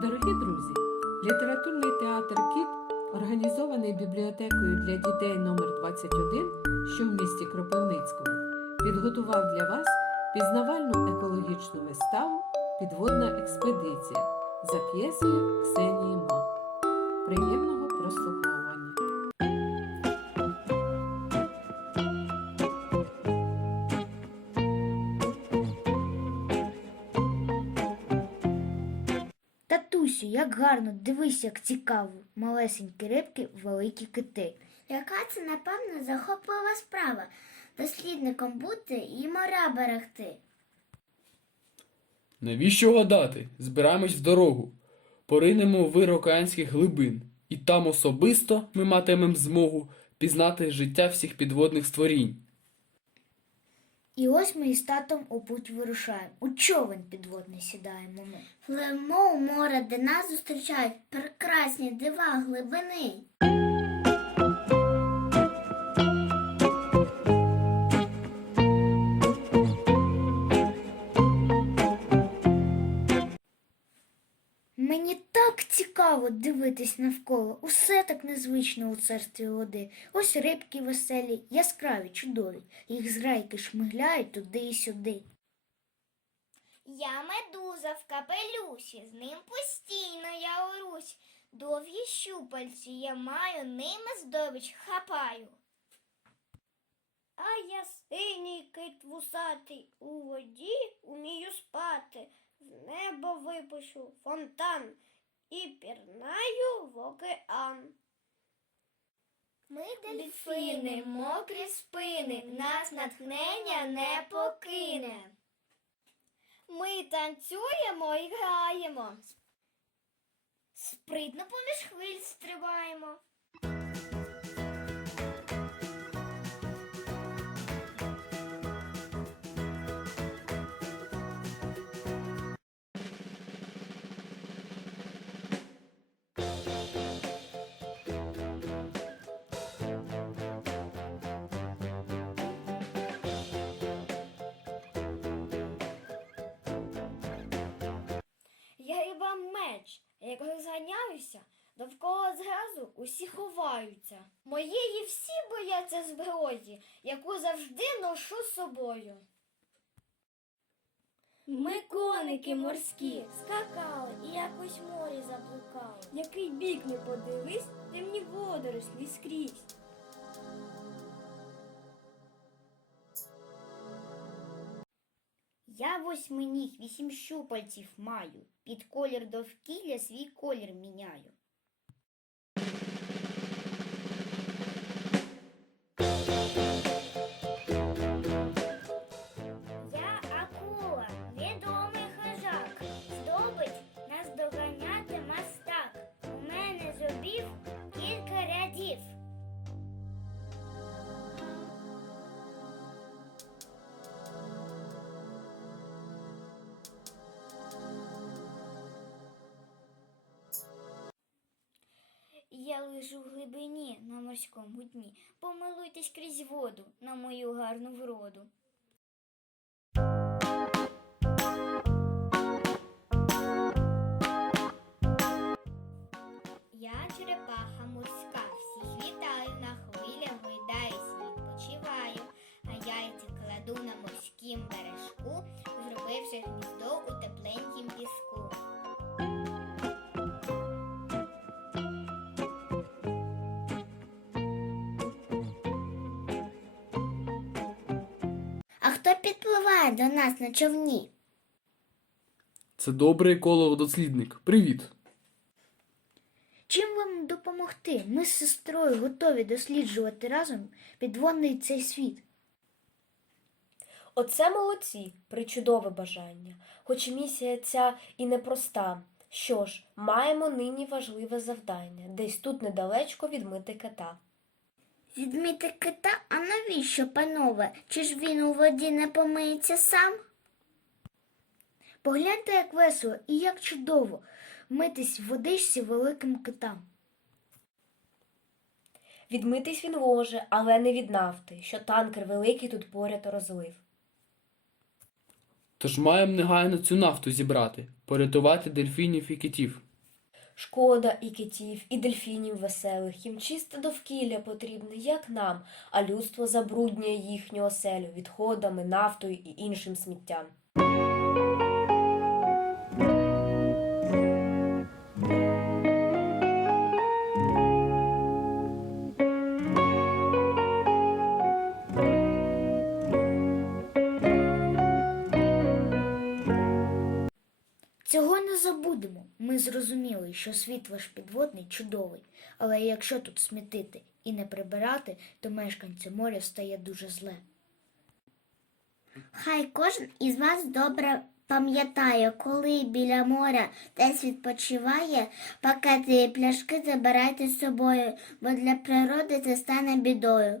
друзі! Літературний театр Кіт, організований бібліотекою для дітей номер 21 що в місті Кропивницькому, підготував для вас пізнавальну екологічну виставу Підводна експедиція за п'єсою Ксенії Мо. Приємного прослуховування! Татусю, як гарно, дивись, як цікаво. Малесенькі рибки, великі кити. Яка це, напевно, захоплива справа дослідником бути і моря берегти. Навіщо гадати? Збираємось в дорогу. Поринемо в вир океанських глибин, і там особисто ми матимемо змогу пізнати життя всіх підводних створінь. І ось ми із татом у путь вирушаємо. У човен підводний сідаємо ми. Пливемо у море, де нас зустрічають прекрасні дива глибини. Цікаво дивитись навколо. Усе так незвично у царстві води. Ось рибки веселі, яскраві, чудові. Їх зрайки шмигляють туди і сюди. Я медуза в капелюсі, з ним постійно я орусь. Довгі щупальці я маю, ними здобич хапаю. А я синій кит вусатий, у воді умію спати, в небо випущу фонтан і пірнаю в океан. Ми дельфіни, мокрі спини, нас натхнення не покине. Ми танцюємо і граємо. Спритно поміж хвиль стрибаємо. Розганяюся, довкола зразу усі ховаються. Моєї всі бояться зброї, яку завжди ношу з собою. Ми коники морські, скакали і якось в морі заблукали. Який бік не подивись, темні водорослі скрізь. Я восьминіг, вісім щупальців маю. Під колір довкілля свій колір міняю. Лежу в глибині на морському дні. Помилуйтесь крізь воду на мою гарну вроду. Я черепаха морська, хто підпливає до нас на човні? Це добрий еколог-дослідник. Привіт! Чим вам допомогти? Ми з сестрою готові досліджувати разом підводний цей світ. Оце молодці, причудове бажання, хоч місія ця і непроста. Що ж, маємо нині важливе завдання, десь тут недалечко відмити кита. Відміти кита, а навіщо, панове? Чи ж він у воді не помиється сам? Погляньте, як весело і як чудово митись в водичці великим китам. Відмитись він може, але не від нафти, що танкер великий тут поряд розлив. Тож маємо негайно цю нафту зібрати, порятувати дельфінів і китів. Шкода і китів, і дельфінів веселих, їм чисте довкілля потрібне, як нам, а людство забруднює їхню оселю відходами, нафтою і іншим сміттям. Цього не забудемо. Ми зрозуміли, що світ ваш підводний чудовий, але якщо тут смітити і не прибирати, то мешканцям моря стає дуже зле. Хай кожен із вас добре пам'ятає, коли біля моря десь відпочиває, пакети і пляшки забирайте з собою, бо для природи це стане бідою.